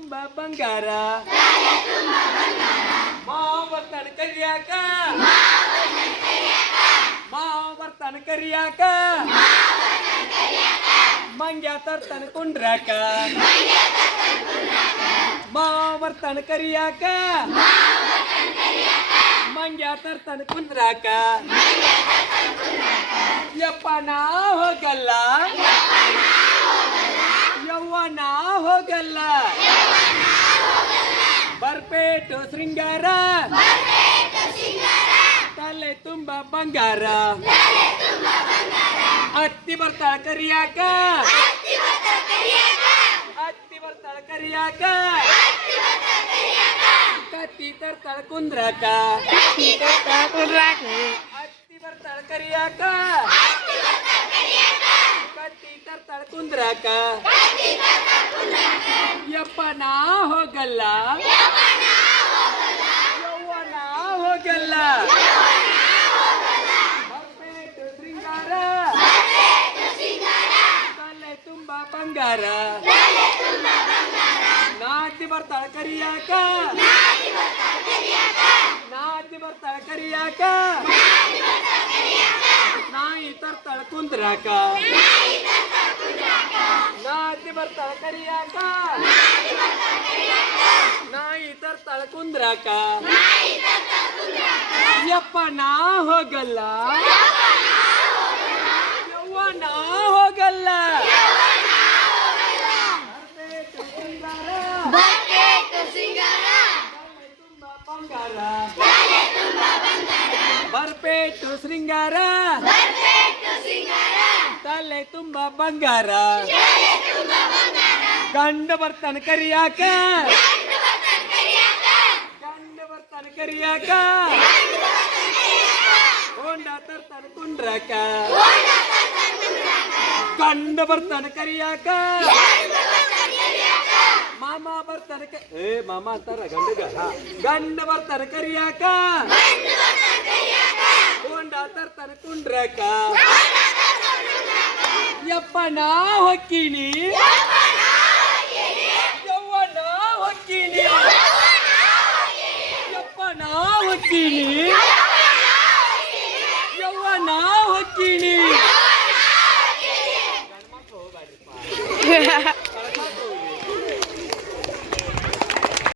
ತುಂಬ ಬಂಗಾರ ಮಾವರ್ತನ ಕರಿಯಾಕ ಮಾವರ್ತನ ಕರಿಯಾಕ ಮಂಗ್ಯ ತರ್ತನ ಕುಂಡ್ರಾಕ ಮಾವರ್ತನ ಕರಿಯಾಕ ಮಂಗ್ಯ ತರ್ತನ ಕುಂದ್ರಾಕ ಯಪ್ಪ ನಾ ಹೋಗಲ್ಲ ಯವ್ವನ ಹೋಗಲ್ಲ ಬರ್ಪೇಟು ಶೃಂಗಾರ ತಲೆ ತುಂಬ ಬಂಗಾರ ಅತ್ತಿ ಬರ್ತಾಳ ಕರಿಯಾಕ ಅತ್ತಿ ಬರ್ತಾಳ ಕರಿಯಾಕ ಕತ್ತಿ ತರ್ತಾಳ ಕುಂದ್ರಾಕ ಅತ್ತಿ ಬರ್ತಾಳ ಕರಿಯಾಕ ಕತ್ತಿ ತರ್ತಾಳ ಕುಂದ್ರಾಕ ಯಪ್ಪ ನಾ ಹೋಗಲ್ಲ ಯವ್ವನ ಹೋಗಲ್ಲ ಬರ್ಪೇಟು ಶೃಂಗಾರ ತಲೆ ತುಂಬ ಬಂಗಾರ ನಾತಿ ಬರ್ತಾಳ ಕರಿಯಾಕ ನಾತಿ ಬರ್ತಾಳ ಕರಿಯಾಕ ನಾಯಿ ತರ್ತಾಳ ಕುಂದ್ರಾಕ ನಾತಿ ಬರ್ತಾಳ ಕರಿಯಾಕ ನಾಯಿ ತರ್ತಾಳ ಕುಂದ್ರಾಕ ಯಪ್ಪ ನಾ ಹೋಗಲ್ಲ ಯವ್ವ ನಾ ಹೋಗಲ್ಲ ಬರ್ಪೇಟು ಶೃಂಗಾರ ತಲೆ ತುಂಬ ಬಂಗಾರ ಗಂಡ ಬರ್ತಾನ ಕರಿಯಾಕ ಗಂಡ ಬರ್ತಾನ ಕರಿಯಾಕ ಹೋಂಡ ತರ್ತಾನ ಕುಂಡ್ರಾಕ ಗಂಡ ಬರ್ತಾನ ಕರಿಯಾಕ ಮಾಮ ಬರ್ತಾನ ಮಾಮ ಅಂತಾರ ಗಂಡಗ ಗಂಡ ಬರ್ತಾನ ಕರಿಯಾಕ ಹೋಂಡ ತರ್ತಾನ ಕುಂಡ್ರಾಕ ಯಪ್ಪ ನಾ ಹೊಕ್ಕಿನಿ